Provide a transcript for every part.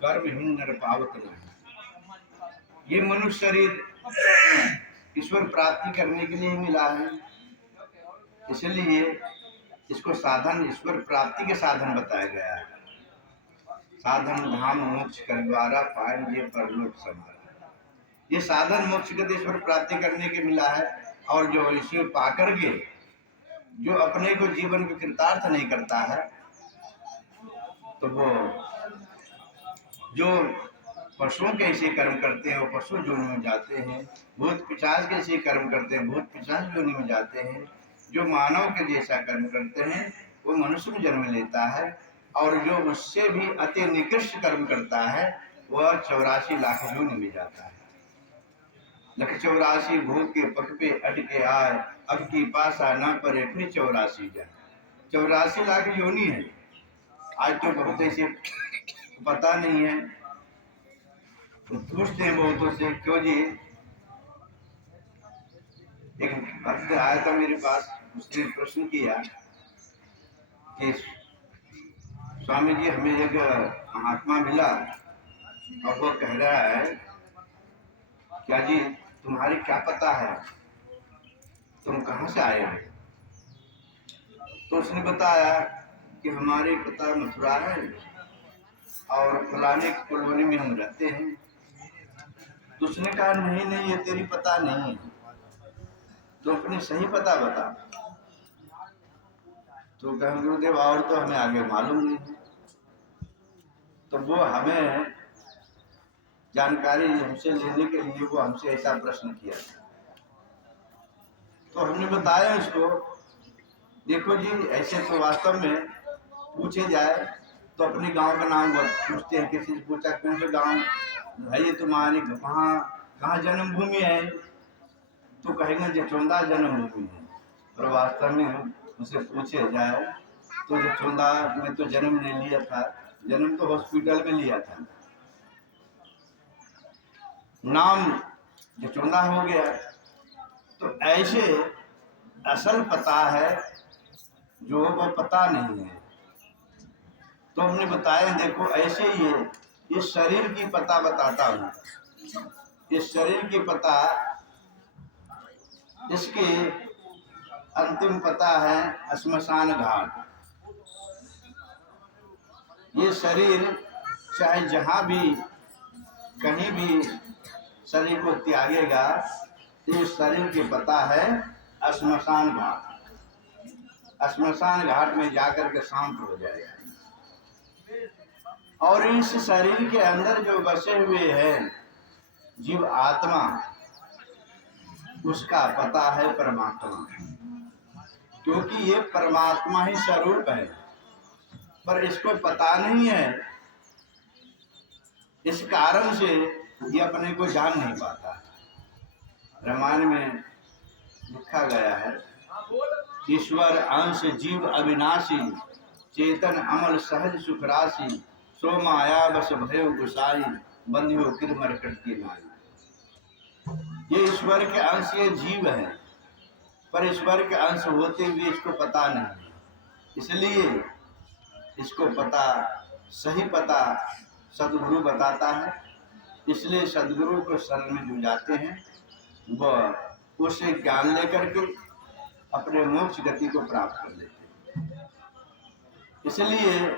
कर्महीन नर पावत नहीं। ये मनुष्य शरीर ईश्वर प्राप्ति करने के लिए मिला है, इसलिए इसको साधन ईश्वर प्राप्ति के साधन बताया गया है। साधन धाम मोक्ष कर द्वारा पाएंगे परलोक समारा। ये साधन मोक्ष के ईश्वर प्राप्ति करने के मिला है, और जो इसे पाकर के जो अपने को जीवन को कृतार्थ नहीं करता है, तो वो जो पशुओं के ऐसे कर्म करते हैं वो पशु योनि में जाते हैं, भूत पिशाच के ऐसे कर्म करते हैं भूत पिशाच योनि में जाते हैं, जो मानव के जैसा कर्म करते हैं वो मनुष्य में जन्म लेता है, और जो उससे भी अति निकृष्ट कर्म करता है वह 84 लाख योनि में जाता है। लख 84 भूत के पग पे अटके आए, अब की पासा न परे फिर 84 जाए। 84 लाख योनि है। आज तो बहुत ऐसे पता नहीं है, तो पूछते हैं बहुतों से, क्यों जी? एक भक्त आया था मेरे पास, उसने प्रश्न किया कि स्वामी जी हमें एक महात्मा मिला और वो कह रहा है, क्या जी तुम्हारी क्या पता है, तुम कहाँ से आए हो? तो उसने बताया कि हमारे पिता मथुरा है और फलाने कॉलोनी में हम रहते हैं। तो उसने कहा नहीं नहीं, ये तेरी पता नहीं है, तो अपनी सही पता बता। तो कहें गुरुदेव और तो हमें आगे मालूम नहीं है। तो वो हमें जानकारी हमसे लेने के लिए वो हमसे ऐसा प्रश्न किया था। तो हमने बताया इसको, देखो जी ऐसे तो वास्तव में पूछे जाए तो अपने गांव का नाम पूछते हैं, किसी से पूछा कौन से गांव है ये तुम्हारी, कहाँ जन्मभूमि है, तो कहेंगे जचौंदा जन्मभूमि है। और वास्तव में उसे पूछे जाए तो जचौंदा में तो जन्म नहीं लिया था, जन्म तो हॉस्पिटल में लिया था, नाम जचौंदा हो गया। तो ऐसे असल पता है जो वो पता नहीं है। तो हमने बताया देखो ऐसे ही है, इस शरीर की पता बताता हूँ, इस शरीर की पता, इसकी अंतिम पता है श्मशान घाट। ये शरीर चाहे जहाँ भी कहीं भी शरीर को त्यागेगा, इस शरीर की पता है श्मशान घाट। श्मशान घाट में जाकर के शांत हो जाएगा। और इस शरीर के अंदर जो बसे हुए हैं जीव आत्मा, उसका पता है परमात्मा, क्योंकि ये परमात्मा ही स्वरूप है, पर इसको पता नहीं है। इस कारण से ये अपने को जान नहीं पाता। रामायण में लिखा गया है, ईश्वर अंश जीव अविनाशी, चेतन अमल सहज सुख राशि, सो माया बस भयो गुसाई, बंधियो किर मरकट की नाई। ये ईश्वर के अंश, ये जीव है, पर ईश्वर के अंश होते हुए इसको पता नहीं, इसलिए इसको पता, सही पता सदगुरु बताता है। इसलिए सदगुरु को शरण में जो जाते हैं वह उससे ज्ञान लेकर के अपने मोक्ष गति को प्राप्त कर लेते हैं। इसलिए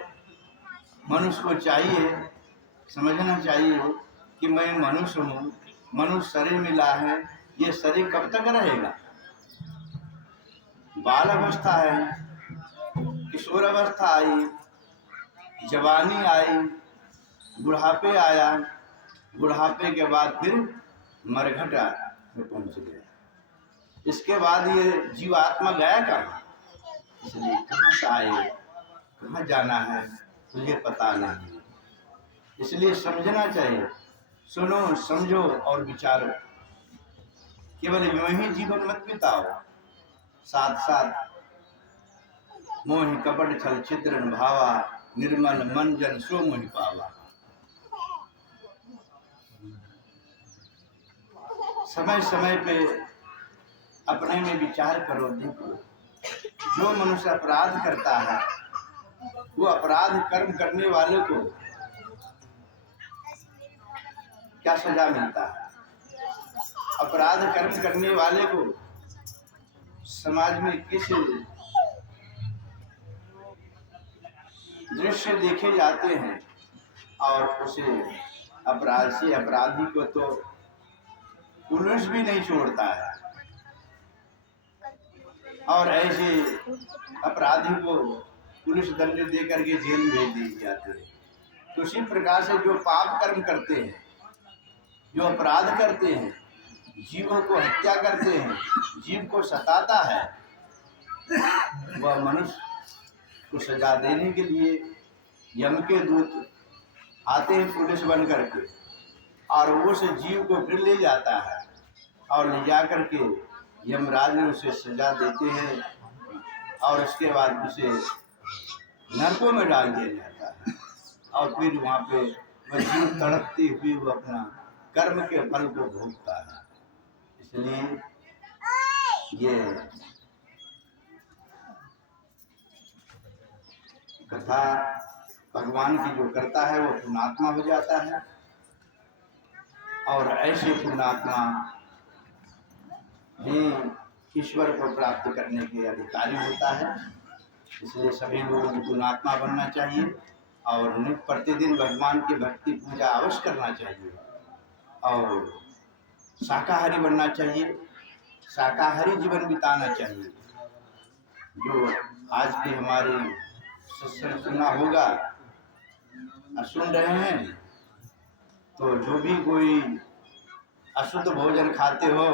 मनुष्य को चाहिए, समझना चाहिए कि मैं मनुष्य हूँ, मनुष्य शरीर मिला है, ये शरीर कब तक रहेगा? बाल अवस्था है, किशोर अवस्था आई, जवानी आई, बुढ़ापे आया, बुढ़ापे के बाद फिर मरघट में पहुंच गया। इसके बाद ये जीवात्मा गया कहाँ? इसलिए कहाँ से आए, कहाँ जाना है मुझे पता नहीं। इसलिए समझना चाहिए, सुनो समझो और विचारो, केवल यूं ही जीवन मत बिताओ, साथ साथ मोहि कपट छल छिद्र भावा, निर्मल मन जन सो मोहि पावा। समय समय पे अपने में विचार करो। देखो जो मनुष्य अपराध करता है वो अपराध कर्म करने वाले को क्या सजा मिलता है। अपराध कर्म करने वाले को समाज में किस दृश्य देखे जाते हैं, और उसे अपराध से अपराधी को तो पुलिस भी नहीं छोड़ता है, और ऐसे अपराधी को पुलिस दंड दे करके जेल भेज दिए जाते हैं। तो उसी प्रकार से जो पाप कर्म करते हैं, जो अपराध करते हैं, जीवों को हत्या करते हैं, जीव को सताता है, वह मनुष्य को सजा देने के लिए यम के दूत आते हैं पुलिस बन करके, और उस जीव को फिर ले जाता है और ले जा करके यमराज ने उसे सजा देते हैं, और उसके बाद उसे नरकों में डाल दिया जाता है, और फिर वहाँ पे वह जीव तड़पती हुई वो अपना कर्म के फल को भोगता है। इसलिए ये कथा भगवान की जो करता है वो पुण्यात्मा हो जाता है, और ऐसे पुण्यात्मा ही ईश्वर को प्राप्त करने के अधिकारी होता है। इसलिए सभी लोगों को पुण्यात्मा बनना चाहिए, और नित्य प्रतिदिन भगवान की भक्ति पूजा अवश्य करना चाहिए, और शाकाहारी बनना चाहिए, शाकाहारी जीवन बिताना चाहिए। जो आज के हमारे सत्संग सुना होगा और सुन रहे हैं, तो जो भी कोई अशुद्ध भोजन खाते हो